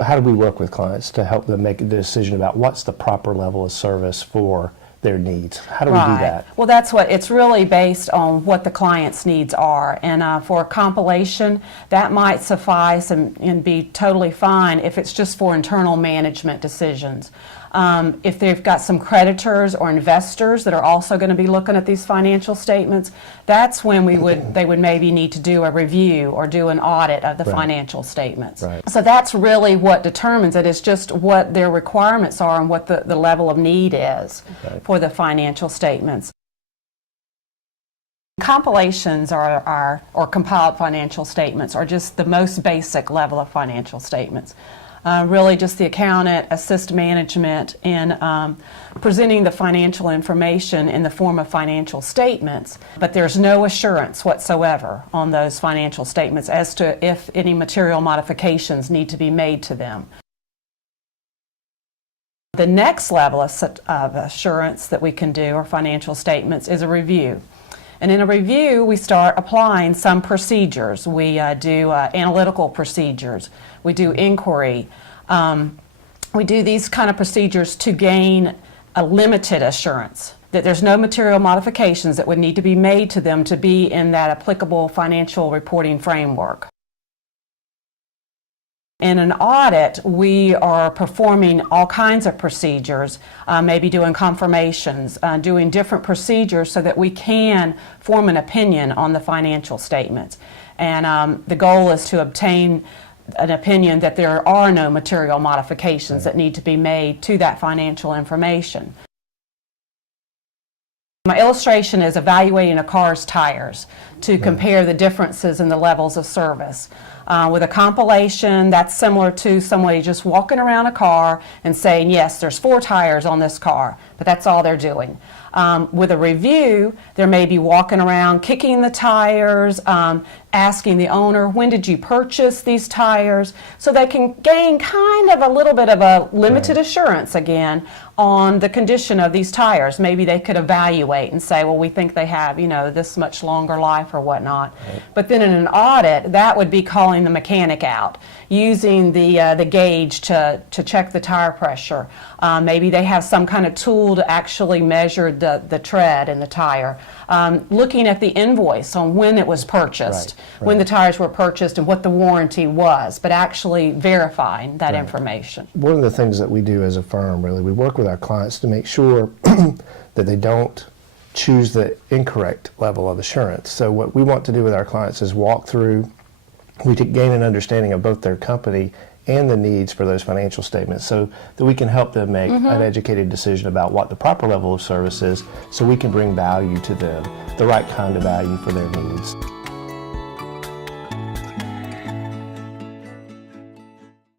How do we work with clients to help them make a decision about what's the proper level of service for their needs? How do we do that? Well, that's what it's really based on, what the client's needs are. And for a compilation, that might suffice and be totally fine if it's just for internal management decisions. If they've got some creditors or investors that are also going to be looking at these financial statements, that's when they would maybe need to do a review or do an audit of the financial statements. So that's really what determines it. It's just what their requirements are and what the level of need is for the financial statements. Compilations or compiled financial statements are just the most basic level of financial statements. Really just the accountant assist management in presenting the financial information in the form of financial statements, but there's no assurance whatsoever on those financial statements as to if any material modifications need to be made to them. The next level of assurance that we can do, or financial statements, is a review. And in a review, we start applying some procedures. We do analytical procedures. We do inquiry. We do these kind of procedures to gain a limited assurance that there's no material modifications that would need to be made to them to be in that applicable financial reporting framework. In an audit, we are performing all kinds of procedures, maybe doing confirmations, doing different procedures so that we can form an opinion on the financial statements. And the goal is to obtain an opinion that there are no material modifications that need to be made to that financial information. My illustration is evaluating a car's tires to compare the differences in the levels of service. With a compilation, that's similar to somebody just walking around a car and saying, yes, there's 4 tires on this car, but that's all they're doing. With a review, they may be walking around, kicking the tires, asking the owner, when did you purchase these tires? So they can gain kind of a little bit of a limited assurance again on the condition of these tires. Maybe they could evaluate and say, well, we think they have, this much longer life or whatnot. But then in an audit, that would be calling the mechanic out, using the gauge to check the tire pressure. Maybe they have some kind of tool to actually measure the tread in the tire. Looking at the invoice on when it was purchased, when the tires were purchased and what the warranty was, but actually verifying that information. One of the things that we do as a firm, really, we work with our clients to make sure that they don't choose the incorrect level of assurance. So what we want to do with our clients is walk through, we gain an understanding of both their company and the needs for those financial statements so that we can help them make an educated decision about what the proper level of service is so we can bring value to them, the right kind of value for their needs.